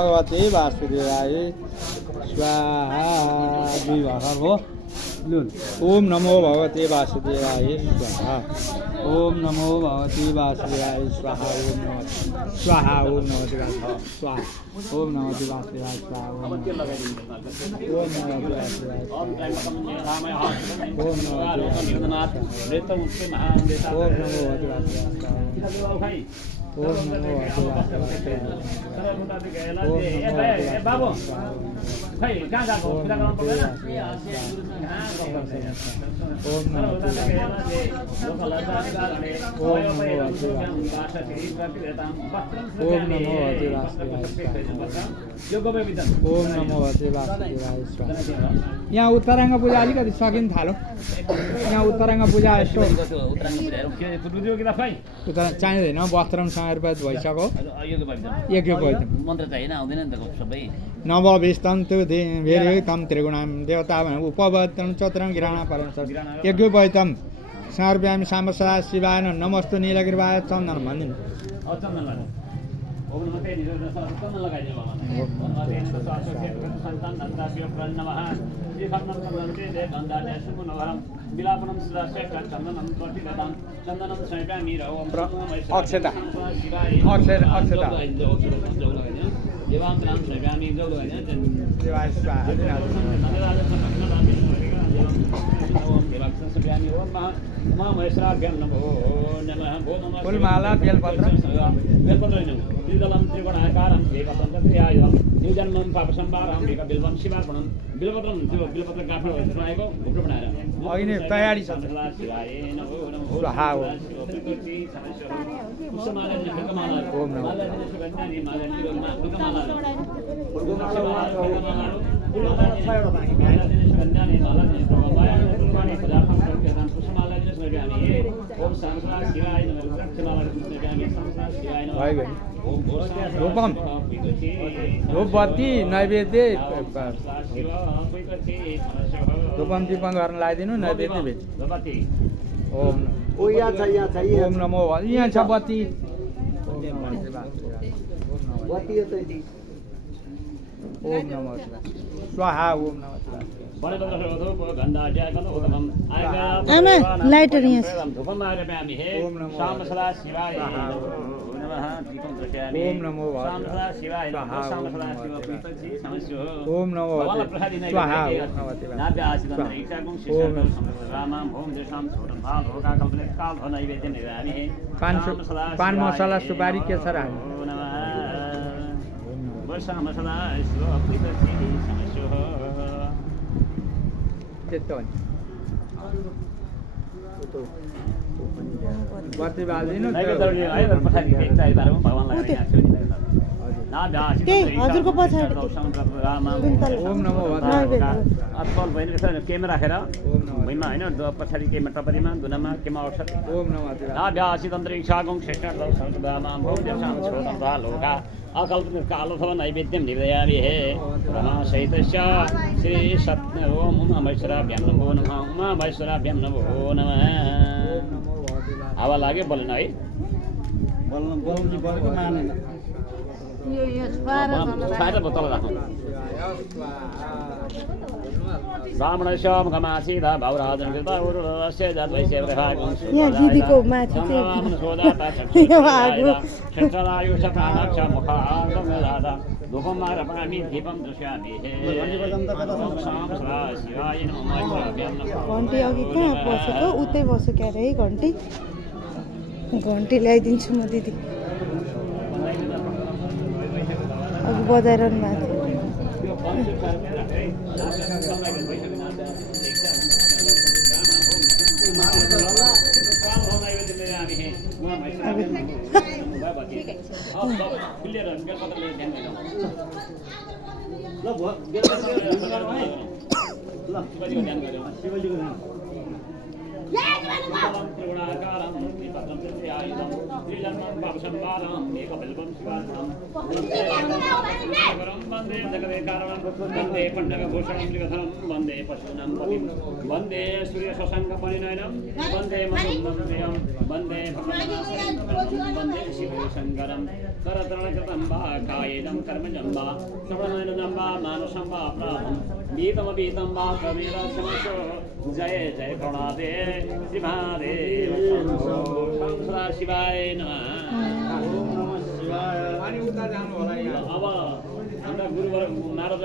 भगवते वासुदेवाय स्वाहा। दुई भर्खर हो लुन। ओम नमो भगवते वासुदेवाय स्वाहा। ओम नमो भगवते वासुदेवाय स्वाहा। ओम नमो स्वाहा। ओम नमो स्वाहा। ओम नमो वासुदेवाय स्वाहा। ओम नमो वासुदेवाय। ओम नमो यहाँ उत्तराङ्ग पूजा अलिकति सकिन थालो। यहाँ उत्तराङ्ग पूजा यसो चाहिँदैन। वस्त्रम समर्पित भइसक्यो। एक मन्त्र चाहिएन आउँदैन नि त सबै नवभिस्तम त्यो भेरे तम त्रिगुणाम देवता उपवतम चोत्रम गिराणा परम यज्ञ वैतम समर्प्यामि सामसदा शिवाय नमस्तु नीलगिरिवाय चन्दन भनिदिनु। अक्षता फुलमाला बेलपत्र त्रिगुणाकारं एकपञ्चक्रियायुधं निर्जन्मं पापसंवारं एकबिल्वं शिवार्पणं बिल्वपत्रं त्यो बिल्वपत्र गाँठो बनाएको भुक्रो बनाएर अघि नै तयारी छ। धूपबत्ती नैवेद्य धूपम दीपम गर्न लगाइदिनु नैवेद्य भेट। ओम नमो यहाँ छ बत्ती। ओम नमो स्वाहा। ओम नमो लाइटर यहाँ ओम नमो ओम नमो स्वाहा। पान मसला सुपारी के छ र त्यस्तो हो नि। बत्ती बाल्दिनु हजुरको पछाडि ओम नमो केमा राखेर भुइँमा होइन पछाडि केमा टपरीमा धुनामा केमा औषध ओम नमो नाभ्यासितन्तरिक्षागुं श्रेष्ठलोका अकल्पित कालो अथवा नैवेद्यं निवेदयामि हे रमासहितस्य श्री सत्य ओम उमामहेश्वराभ्यां नमो नमः उमामहेश्वराभ्यां नमो नमः। हावा लाग्यो बोल्न है तल राखौँ। ब्राह्मणस्य मुखमासीद भौराजनकृता उरुरस्य जातवैश्यवृहागं दिदीको माथि धूपमारपामि दीपं दृश्यामि हे। घन्टी अघि कहाँ बसेको उतै बस्यो क्या अरे घन्टी ल्याइदिन्छु म दिदी। अघि बजाइरहनु भएको थियो। वन्दे जगते कारणं वन्दे पण्डकभूषणं मृगधरं वन्दे पशूनां पतिं वन्दे सूर्यशशाङ्कपरिनयनं वन्दे मन्दं वन्दे वन्दे शिवशङ्करं करतरणकृतं वा कायेदं कर्मजं वा श्रवणमेनं वा मानसं वा प्राणं गीतमपीतं वा कविरसमशो जय जय प्रणादे श्रीमहादेव शंकरा शिवाय नमः पानी उता जानु होला यहाँ अब अन्त गुरुवर नारद